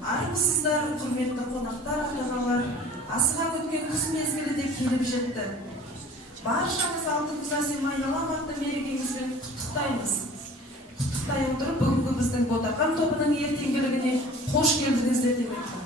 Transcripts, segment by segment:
Армысыздар, құрметті қонақтар, ата-аналар. Асыға өткен күз мезгілі де келіп жетті. Баршаңыз алтын күзасын майдалам атты мерекеңізбен құттықтаймыз. Құттықтай отырып, бүгінгі біздің Ботақан тобының ертеңгілігіне қош келдіңіздер демекпін.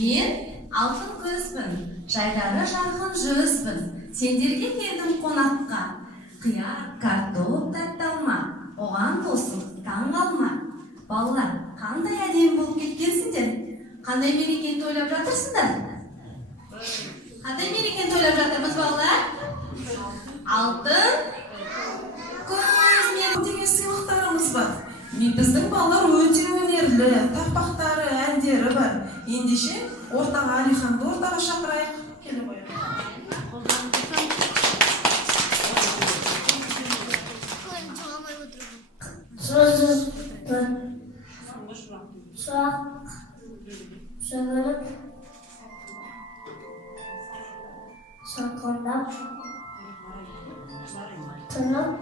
Мен алтын көзбін, жайдары жарқын жүзбін, сендерге келдім қонаққа. Қияр, картоп, тәтті-алма, оған тосыл, таң қалма. Балалар, қандай әдемі болып кеткенсіңдер? Қандай мерекені тойлап жатырсыңдар? Қандай мерекені тойлап жатырмыз, балалар? Алтын көз мен деген сыйлықтарымыз бар. Біздің балалар өте өнерлі, тақпақтары, әндері бар. Ендеше ортаға Алиханды ортаға шақырайық. Келе қойып. Sögülüp, sakondap, tınıp,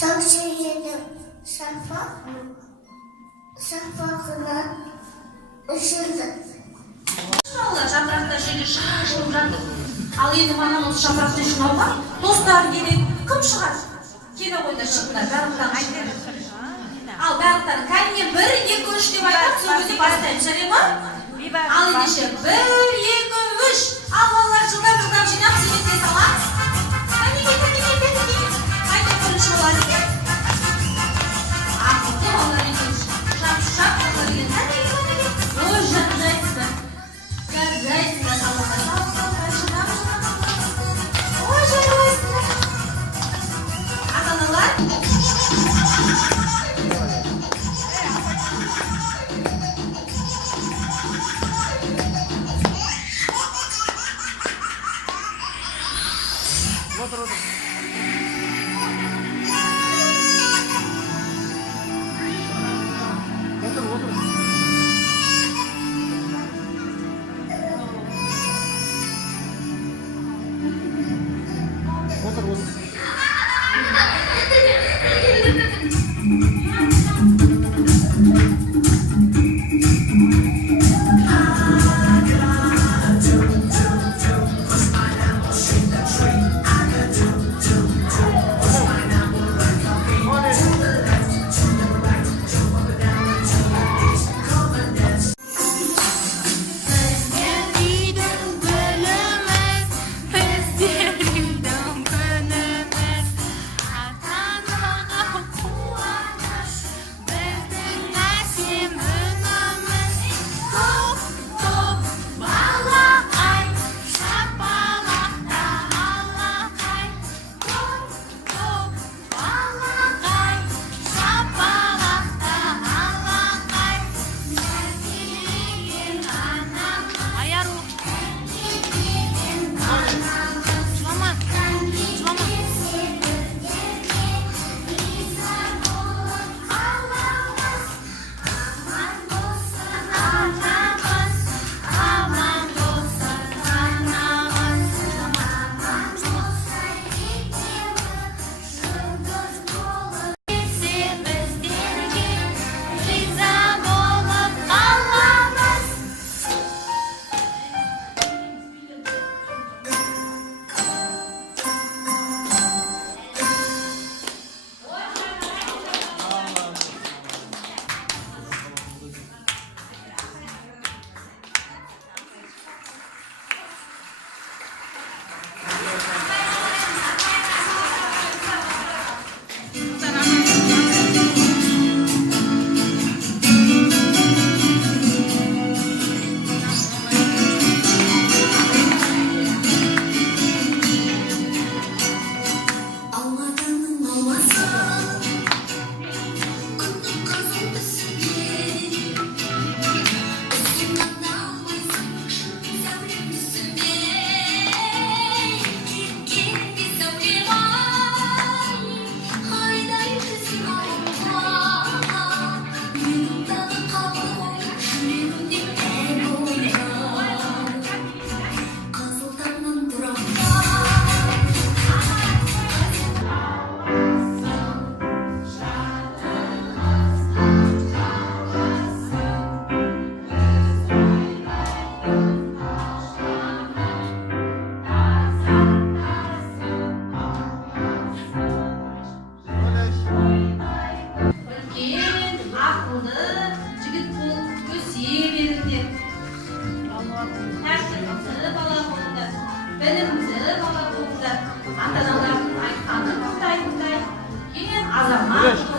Şakşehir'in şafağına ışıldı. Шалла жапырақта желі шашылып жатыр. Ал енді мана осы жапырақты жинауға достар келеді. Кім шығады? Келе қойда шықыңдар, барлықтан айтады. Ал барлықтан кәне 1, 2, 3 деп айтады, сол кезде бастаймыз, жарай ма? Ал ендеше 1, 2, 3. Ал балалар жылдам жинап сүйметтей саламыз. Кәне. Қайда бірінші болады екен? Ақылды балалар екен. Шап балалар екен. Кәне. Ой, жарайсыздар. Жарайсыздар, саламдар. Жинап. Ой, жарайсыздар. Ата-аналар. Ата-аналардың айтқанын тыңдай, кейін азамат